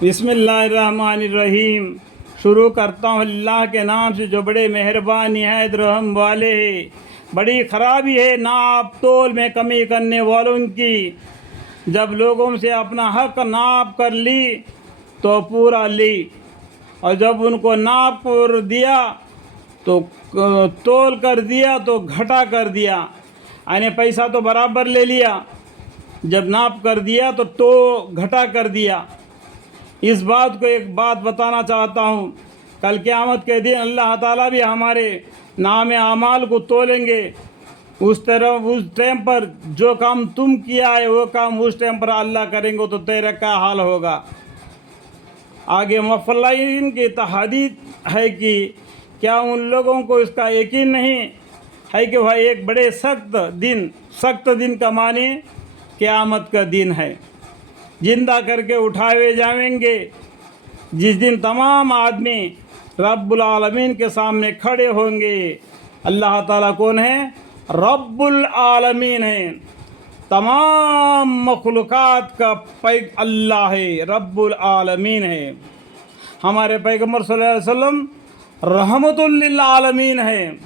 बिस्मिल्लाहिर्रहमानिर्रहीम। शुरू करता हूँ अल्लाह के नाम से जो बड़े मेहरबान निहायत रहम वाले हैं। बड़ी ख़राबी है नाप तोल में कमी करने वालों की। जब लोगों से अपना हक नाप कर ली तो पूरा ली, और जब उनको नाप कर दिया तो तोल कर दिया तो घटा कर दिया। यानी पैसा तो बराबर ले लिया, जब नाप कर दिया तो घटा कर दिया। इस बात को एक बात बताना चाहता हूँ, कल क़यामत के दिन अल्लाह ताला भी हमारे नाम आमाल को तोलेंगे। उस टाइम पर जो काम तुम किया है वो काम उस टाइम पर अल्लाह करेंगे तो तेरा क्या हाल होगा। आगे मुफ़ल्लिन की तहदीद है कि क्या उन लोगों को इसका यकीन नहीं है कि वह एक बड़े सख्त दिन का माने क़यामत का दिन है, जिंदा करके उठाए जाएंगे, जिस दिन तमाम आदमी रब्बुल आलमीन के सामने खड़े होंगे। अल्लाह ताला कौन है? रब्बुल आलमीन है, तमाम मखलूक़ात का अल्लाह है, रब्बुल आलमीन है। हमारे पैगम्बर सल्लल्लाहु अलैहि वसल्लम रहमतुल लिल आलमीन है,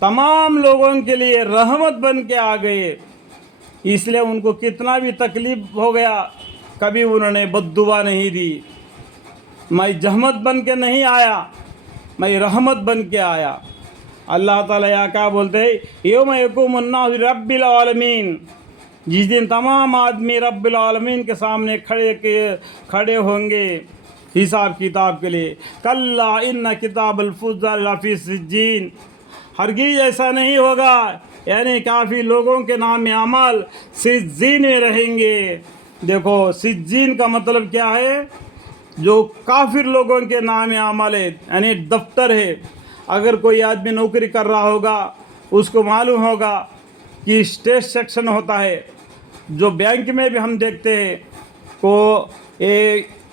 तमाम लोगों के लिए रहमत बन के आ गए। इसलिए उनको कितना भी तकलीफ़ हो गया, कभी उन्होंने बद्दुआ नहीं दी। मैं जहमत बन के नहीं आया, मैं रहमत बन के आया। अल्लाह ताला या क्या बोलते हैं, यौम यक़ूमुन नासु रब्बिल आलमीन, जिस दिन तमाम आदमी रब्बिल आलमीन के सामने खड़े होंगे हिसाब किताब के लिए। कल्ला इन्ना किताबल फुज्जार लफ़ी सिज्जीन, हरगिज़ ऐसा नहीं होगा, यानी काफ़ी लोगों के नाम अमल सिज्जीन में रहेंगे। देखो सिज्जीन का मतलब क्या है? जो काफिर लोगों के नाम अमल है, यानी दफ्तर है। अगर कोई आदमी नौकरी कर रहा होगा उसको मालूम होगा कि स्टेट सेक्शन होता है, जो बैंक में भी हम देखते हैं को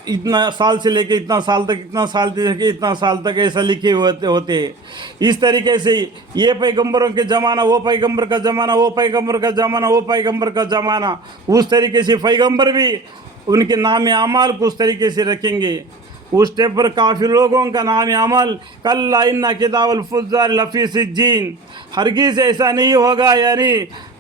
इतना साल से लेके इतना साल तक, इतना साल से लेके इतना साल तक ऐसा लिखे होते हैं। इस तरीके से ये पैगंबरों के ज़माना, वो पैगंबर का ज़माना, वो पैगंबर का ज़माना, वो पैगंबर का ज़माना, उस तरीके से पैगंबर भी उनके नाम अमाल को उस तरीके से रखेंगे। उस टाइम पर काफ़ी लोगों का नाम अमल कल्ला इन्ना किताबुल फुज्जार लफ़ी सिज्जीन, हरगिज़ ऐसा नहीं होगा, यानी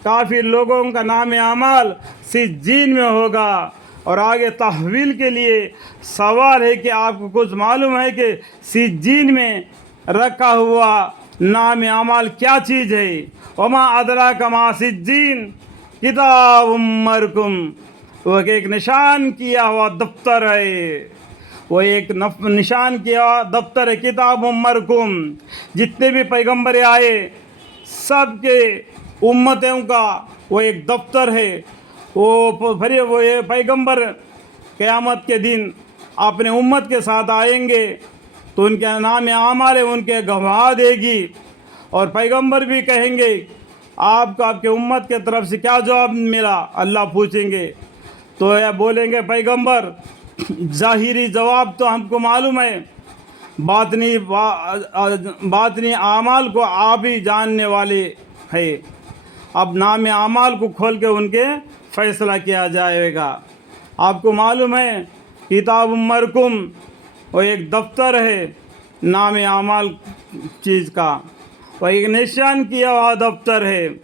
काफ़ी लोगों का नाम अमल सिज्जीन में होगा। और आगे तहवील के लिए सवाल है कि आपको कुछ मालूम है कि सिज्जीन में रखा हुआ नाम अमल क्या चीज़ है? वमा अदराका मा सिज्जीन किताबुम मरकुम, वो एक निशान किया हुआ दफ्तर है, वो एक निशान किया हुआ दफ्तर है। किताबुम मरकुम, जितने भी पैगंबर आए सब के उम्मतों का वो एक दफ्तर है। फिर वो ये पैगंबर क़यामत के दिन अपने उम्मत के साथ आएंगे तो उनके नाम आमाल उनके गवाह देगी, और पैगंबर भी कहेंगे आपको आपके उम्मत के तरफ से क्या जवाब मिला, अल्लाह पूछेंगे। तो यह बोलेंगे पैगंबर ज़ाहिरी जवाब तो हमको मालूम है, बातनी आमाल को आप ही जानने वाले हैं। अब नाम आमाल को खोल के उनके फ़ैसला किया जाएगा। आपको मालूम है किताब मरकुम वो एक दफ्तर है नाम आमाल चीज़ का, वह एक निशान किया हुआ दफ्तर है।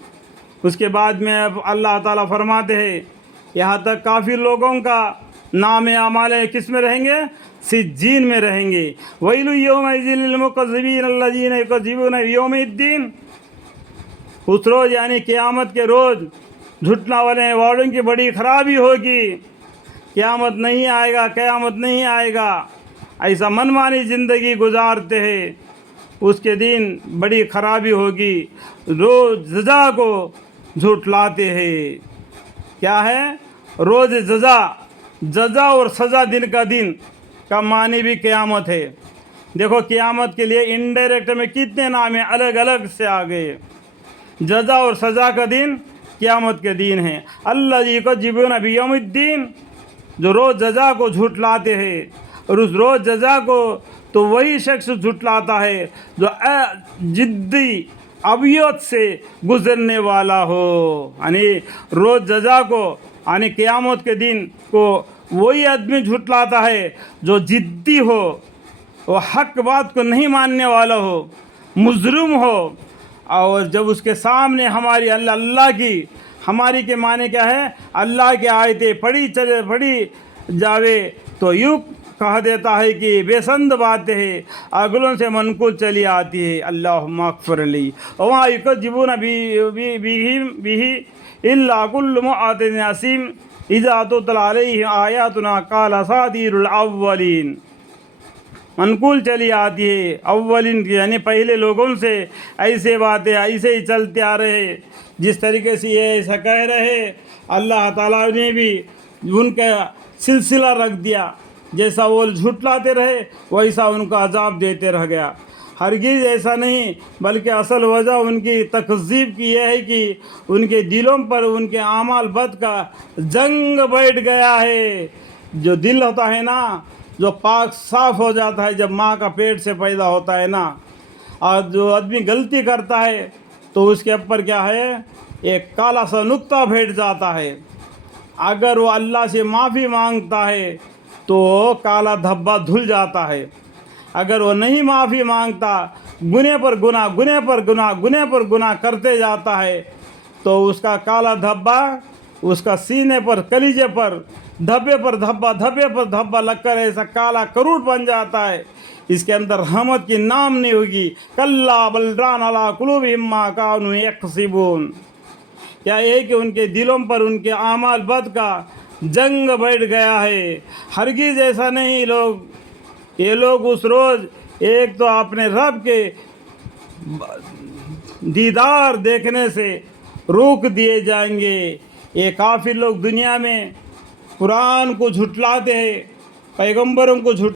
उसके बाद में अब अल्लाह ताला फरमाते हैं यहाँ तक काफ़ी लोगों का नाम आमाल किस में रहेंगे? सिज्जीन में रहेंगे। वैलु यौमइज़िन लिल मुकज़्ज़िबीन अल्लज़ीना युकज़्ज़िबूना बियौमिद्दीन, उस रोज़ यानी क़यामत के रोज़ झुटला वाले वालों की बड़ी ख़राबी होगी। क़यामत नहीं आएगा, क़यामत नहीं आएगा, ऐसा मनमानी ज़िंदगी गुजारते हैं, उसके दिन बड़ी ख़राबी होगी। रोज़ जज़ा को झुटलाते हैं। क्या है? रोज़ जज़ा और सज़ा दिन का मानी भी क़यामत है। देखो क़यामत के लिए इनडायरेक्ट में कितने नाम हैं, अलग अलग से आ गए। जज़ा और सज़ा का दिन क़यामत के दिन है। अल्लज़ी युकज़्ज़िबूना बियौमिद्दीन, जो रोज़ जज़ा को झुटलाते हैं, और उस रोज़ जज़ा को तो वही शख्स झुटलाता है जो जिद्दी अबियत से गुज़रने वाला हो। यानी रोज़ जज़ा को यानी क़यामत के दिन को وہی آدمی جھٹلاتا ہے جو ضدی ہو، وہ حق بات کو نہیں ماننے والا ہو، مجرم ہو، اور جب اس کے سامنے ہماری اللہ کی، ہماری کے معنی کیا ہے، اللہ کی آیتیں پڑھی جاوے تو یوں کہہ دیتا ہے کہ بے سند باتیں ہیں، اگلوں سے منقول چلی آتی ہے، اللہم اغفر لی وما یکذبون بہ الا کل معتد اثیم اذا تتلی علیہ آیاتنا قال اساطیر الاولین۔ منقول چلی آتی ہے اولین کی، یعنی پہلے لوگوں سے ایسے باتیں ایسے ہی چلتے آ رہے، جس طریقے سے یہ ایسا کہہ رہے، اللہ تعالیٰ نے بھی ان کا سلسلہ رکھ دیا، جیسا وہ جھٹلاتے رہے ویسا ان کا عذاب دیتے رہ گیا۔ ہرگز ایسا نہیں، بلکہ اصل وجہ ان کی تکذیب کی یہ ہے کہ ان کے دلوں پر ان کے اعمال بد کا جنگ بیٹھ گیا ہے۔ جو دل ہوتا ہے نا، جو پاک صاف ہو جاتا ہے جب ماں کا پیٹ سے پیدا ہوتا ہے نا، اور جو آدمی غلطی کرتا ہے تو اس کے اوپر کیا ہے، ایک کالا سا نقطہ بیٹھ جاتا ہے۔ اگر وہ اللہ سے معافی مانگتا ہے تو کالا دھبا دھل جاتا ہے، اگر وہ نہیں معافی مانگتا، گناہ پر گناہ، گناہ پر گناہ، گناہ پر گناہ کرتے جاتا ہے، تو اس کا کالا دھبا اس کا سینے پر، کلیجے پر دھبے پر دھبا، دھبے پر دھبا لگ کر ایسا کالا کروٹ بن جاتا ہے، اس کے اندر رحمت کی نام نہیں ہوگی۔ کلا بل ران علی قلوبہم ما کانوا یکسبون۔ کیا یہ کہ ان کے دلوں پر ان کے اعمال بد کا جنگ بیٹھ گیا ہے۔ ہرگز ایسا نہیں، یہ لوگ اس روز ایک تو اپنے رب کے دیدار دیکھنے سے روک دیے جائیں گے۔ یہ کافر لوگ دنیا میں قرآن کو جھٹلاتے ہیں، پیغمبروں کو